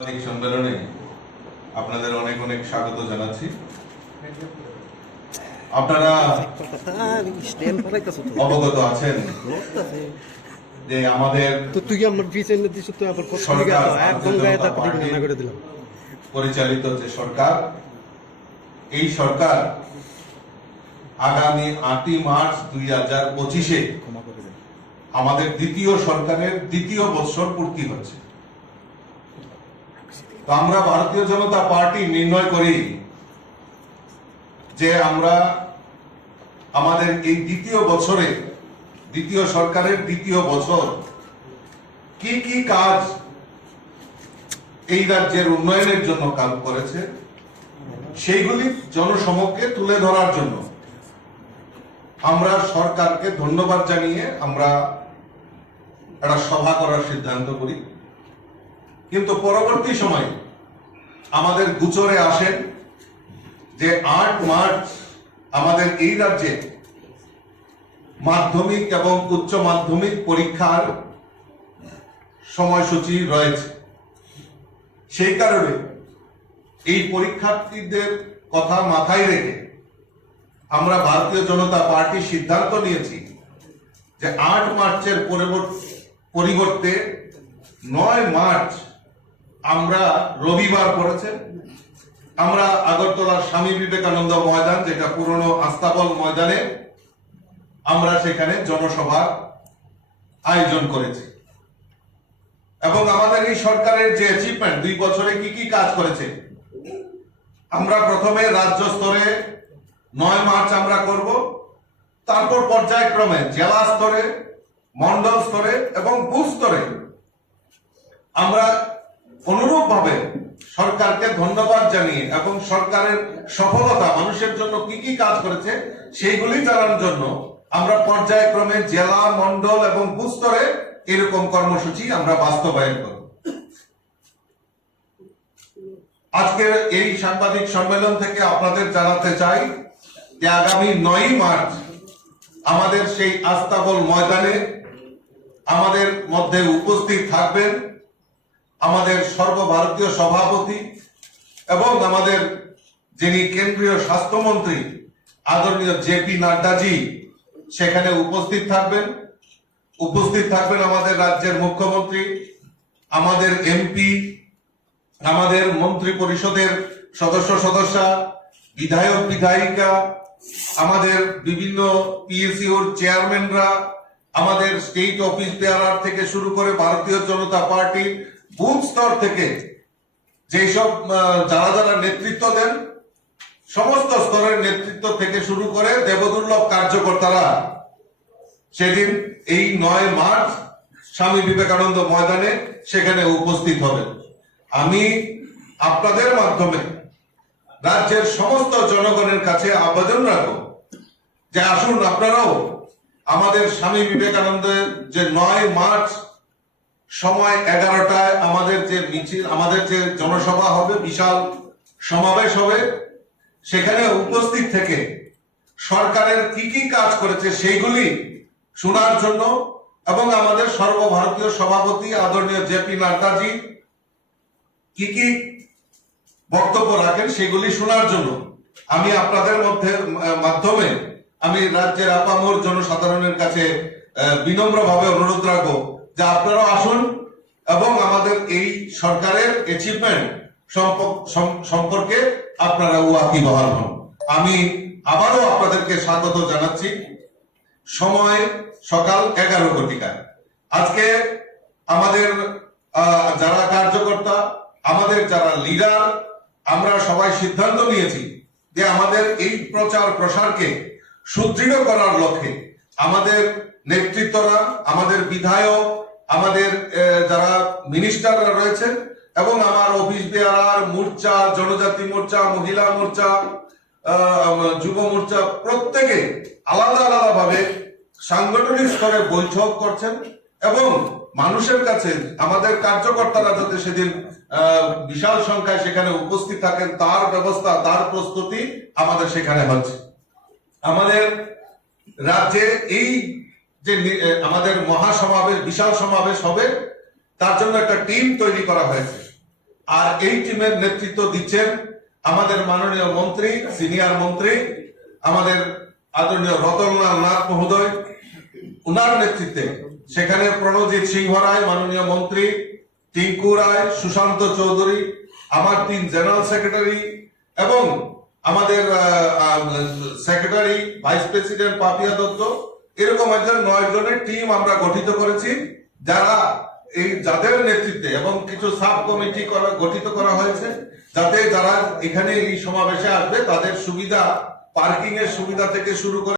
সাংবাদিক সম্মেলনে আপনাদের অনেক অনেক স্বাগত জানাচ্ছি। আপনারা অবগত আছেন যে আমাদের তো তুই আমার বিচ দিছ তুই আবার কষ্ট করে একদম গায়ে জনতা তাকে দিবি পার্টি। না করে দিলাম। পরিচালিত যে সরকার এই সরকার আগামী আটই মার্চ দুই হাজার পঁচিশে আমাদের দ্বিতীয় সরকারের দ্বিতীয় বৎসর পূর্তি হচ্ছে। তো আমরা ভারতীয় জনতা পার্টি নির্ণয় করি যে আমরা আমাদের এই দ্বিতীয় বছরে, দ্বিতীয় সরকারের দ্বিতীয় বছর কি কি কাজ এই রাজ্যের উন্নয়নের জন্য কাজ করেছে, সেইগুলি জনসমক্ষে তুলে ধরার জন্য আমরা সরকারকে ধন্যবাদ জানিয়ে আমরা একটা সভা করার সিদ্ধান্ত করি। কিন্তু পরবর্তী সময়ে আমাদের গুচরে আসেন যে আট মার্চ আমাদের এই রাজ্যে মাধ্যমিক এবং উচ্চ মাধ্যমিক পরীক্ষার সময়সূচি রয়েছে। সেই কারণে এই পরীক্ষার্থীদের কথা মাথায় রেখে আমরা ভারতীয় জনতা পার্টি সিদ্ধান্ত নিয়েছি যে আট মার্চের পরিবর্ত- নয় মার্চ আমরা রবিবার পড়েছে। আমরা আগরতলার স্বামী বিবেকানন্দ ময়দান, যেটা পুরনো আস্তাবল ময়দানে, আমরা সেখানে জনসভা আয়োজন করেছি। এবং আমাদের এই সরকারের যে অ্যাচিভমেন্ট দুই বছরে কি কি কাজ করেছে? আমরা প্রথমে রাজ্য স্তরে নয় মার্চ আমরা করব, তারপর পর্যায়ক্রমে জেলা স্তরে মন্ডল স্তরে এবং বুথ স্তরে আমরা অনুরূপ ভাবে সরকারকে ধন্যবাদ জানিয়ে এবং সরকারের সফলতা, মানুষের জন্য কি কি কাজ করেছে, সেইগুলি জানার জন্য আমরা পর্যায়ক্রমে জেলা মন্ডল এবং বুথ স্তরে এরকম কর্মসূচি আমরা বাস্তবায়ন করব। আজকের এই সাংবাদিক সম্মেলন থেকে আপনাদের জানাতে চাই যে আগামী নয় মার্চ আমাদের সেই আস্তাবল ময়দানে আমাদের মধ্যে উপস্থিত থাকবেন আমাদের সর্বভারতীয় সভাপতি এবং আমাদের যিনি কেন্দ্রীয় স্বাস্থ্যমন্ত্রী আদরণীয় জেপি নাড্ডাজি, সেখানে উপস্থিত থাকবেন। উপস্থিত থাকবেন আমাদের রাজ্যের মুখ্যমন্ত্রী, আমাদের এমপি, আমাদের মন্ত্রী পরিষদের সদস্য সদস্যা, বিধায়ক বিধায়িকা, আমাদের বিভিন্ন পিএসইউর চেয়ারম্যানরা, আমাদের স্টেট অফিস বেয়ারার থেকে শুরু করে ভারতীয় জনতা পার্টি বুথ স্তর থেকে যেসব যারা যারা নেতৃত্ব দেন, সমস্ত স্তরের নেতৃত্ব থেকে শুরু করে দেবদুর্লভ কার্যকর্তারা সেদিন এই নয় মার্চ স্বামী বিবেকানন্দ ময়দানে সেখানে উপস্থিত হবেন। আমি আপনাদের মাধ্যমে রাজ্যের সমস্ত জনগণের কাছে আবেদন রাখব যে আসুন আপনারাও আমাদের স্বামী বিবেকানন্দের যে নয় মার্চ সময় এগারোটায় আমাদের যে মিছিল, আমাদের যে জনসভা হবে, বিশাল সমাবেশ হবে। সেখানে উপস্থিত থেকে সরকারের কি কি কাজ করেছে সেইগুলি শোনার জন্য এবং আমাদের সর্বভারতীয় সভাপতি আদরণীয় জেপি নাড্ডাজি কি কি বক্তব্য রাখেন সেগুলি শোনার জন্য আমি আপনাদের মধ্যে মাধ্যমে আমি রাজ্যের আপামর জনসাধারণের কাছে বিনম্রভাবে অনুরোধ রাখব যে আপনারাও আসুন এবং আমাদের এই সরকারের অ্যাচিভমেন্ট সম্পর্কে আপনারা ওয়াকিবহাল হন। আমি আবারও আপনাদেরকে স্বাগত জানাচ্ছি। সময় সকাল এগারো ঘটিকায়। আজকে আমাদের যারা কার্যকর্তা, আমাদের যারা লিডার আমরা সবাই সিদ্ধান্ত নিয়েছি যে আমাদের এই প্রচার প্রসারকে সুদৃঢ় করার লক্ষ্যে আমাদের নেতৃত্বরা, আমাদের বিধায়ক আমাদের যারা মিনিস্টাররা রয়েছেন এবং আমার অফিস বেয়ারার মোর্চা, জনজাতি মোর্চা, মহিলা মোর্চা যুব মোর্চা, প্রত্যেকে আলাদা আলাদা ভাবে সাংগঠনিক স্তরে বৈঠক করছেন এবং মানুষের কাছে, আমাদের কার্যকর্তারা যাতে সেদিন বিশাল সংখ্যায় সেখানে উপস্থিত থাকেন, তার ব্যবস্থা, তার প্রস্তুতি আমাদের সেখানে হচ্ছে। আমাদের রাজ্যে এই যে আমাদের মহাসমাবেশ, বিশাল সমাবেশ হবে, তার জন্য একটা টিম তৈরি করা হয়েছে। আর এই টিমের নেতৃত্ব দিচ্ছেন আমাদের মাননীয় মন্ত্রী, সিনিয়র মন্ত্রী, আমাদের আদরণীয় রতনলাল নাথ মহোদয়। উনার নেতৃত্বে সেখানে প্রণজিৎ সিংহ রায়, মাননীয় মন্ত্রী, টিঙ্কু রায়, সুশান্ত চৌধুরী, আমার তিন জেনারেল সেক্রেটারি এবং আমাদের secretary, vice president Papiya Dutta এরকম একজন নয় জনের টিম আমরা গঠিত করেছি, যারা এই যাদের নেতৃত্বে এবং কিছু সাব কমিটি করা, গঠিত করা হয়েছে, যাতে যারা এখানে এই সমাবেশে আসবে, তাদের সুবিধা পার্কিং এর সুবিধা থেকে শুরু করে